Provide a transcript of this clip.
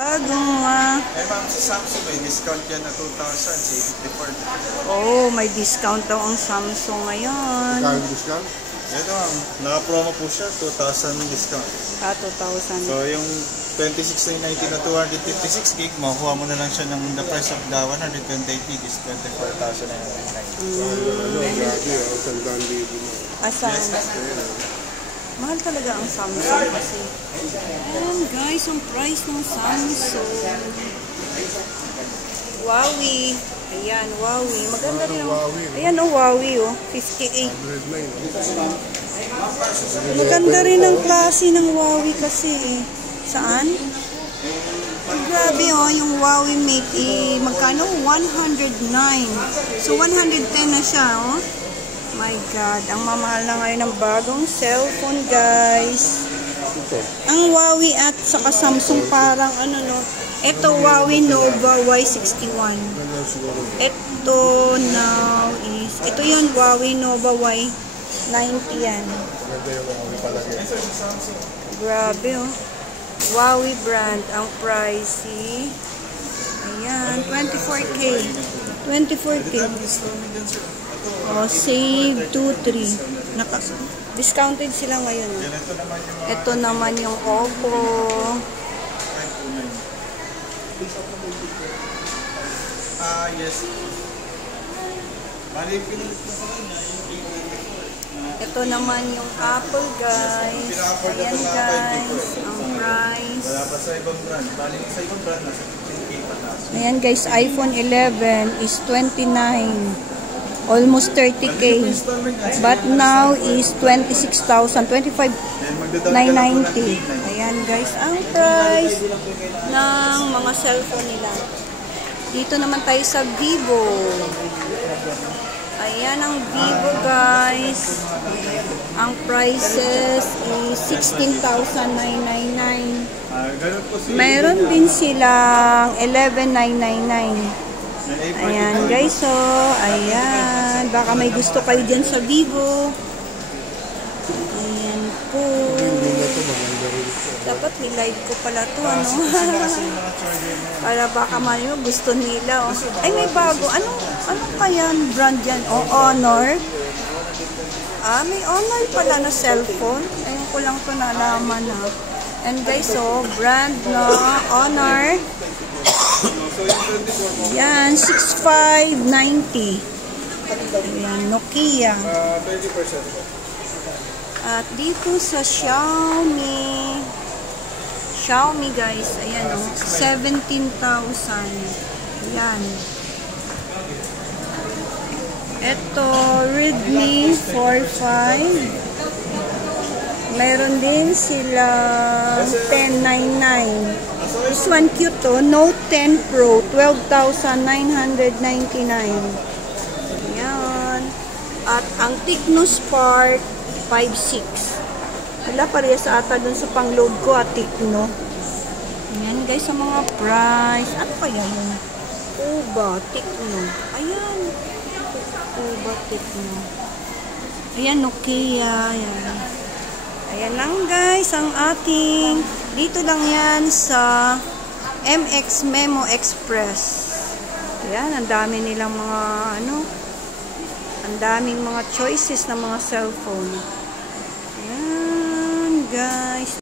Bagong Eh ma'am, sa Samsung may discount yan na 2,000 sa 54. Oh, may discount daw ang Samsung ngayon. Magkano discount? Ito ma'am, naka-promo po siya, 2,000 discount. 2,000. So yung 26,990 na 256 gig, makuha mo na lang siya ng the price of the 128 gig is 24,990. Grabe, sandang libo mo. Asan? Mahal talaga ang Samsung kasi. Ayan guys, ang price ng Samsung. Huawei. Ayan, Huawei. Maganda rin ang... Ayan o, Huawei o. 58. Maganda rin ang klase ng Huawei kasi eh. Saan? Grabe o, yung Huawei Mate magkano? 109. So 110 na siya o. My God, ang mamahal na ngayon ng bagong cellphone, guys. Ang Huawei at saka Samsung parang ano no. Ito Huawei Nova Y61. Ito now is ito yung Huawei Nova Y90 yan. Grabe oh. Huawei brand ang pricey. Ayan, 24K. 24K. Oh, save 2-3. Discounted sila ngayon. Ito naman yung Oppo. Yes. Ito naman yung Apple, guys. Ayan, guys. Ang price. Wala pa sa ibang brand. Balik sa ibang brand, nasa 15K pa taas. Ayan, guys. iPhone 11 is 29. Almost 30K. But now is 26,000. 25,990. Ayan, guys. Ang price ng mga cellphone nila. Dito naman tayo sa Vivo. Ayan ang Vivo, guys. Ang prices is 16,999. Mayroon din silang 11,999. Ayan, guys. So, ayan. Baka may gusto kayo dyan sa Vivo. Ayan po. Dapat nilive ko pala to, ano? Para baka may gusto nila. Oh. Ay, may bago. Anong kaya brand yan? Oh, Honor. Ah, may Honor pala na cellphone. Ayun ko lang to nalaman, ha. And guys, so, brand na Honor. Yan, 6,590. Ayan, Nokia. 20%. At dito sa Xiaomi. Xiaomi, guys. Ayan, o. 17,000. Ayan. Ito, Redmi 4.5. Mayroon din sila 1099. This one cute to. Note 10 Pro. 12,999. Ayan. At ang Tecno Spark 5.6. Wala, parehas ata dun sa pang-load ko at Tecno. Ayan guys, sa mga price. Ano kaya yun? Uba, Tecno. Ayan. Uba, Tecno. Ayan, Nokia. Ayan. Ayan lang guys, ang ating. Dito lang yan sa MX Memo Express. Ayan, ang dami nilang mga ano. Ang daming mga choices ng mga cellphone. Ayan guys.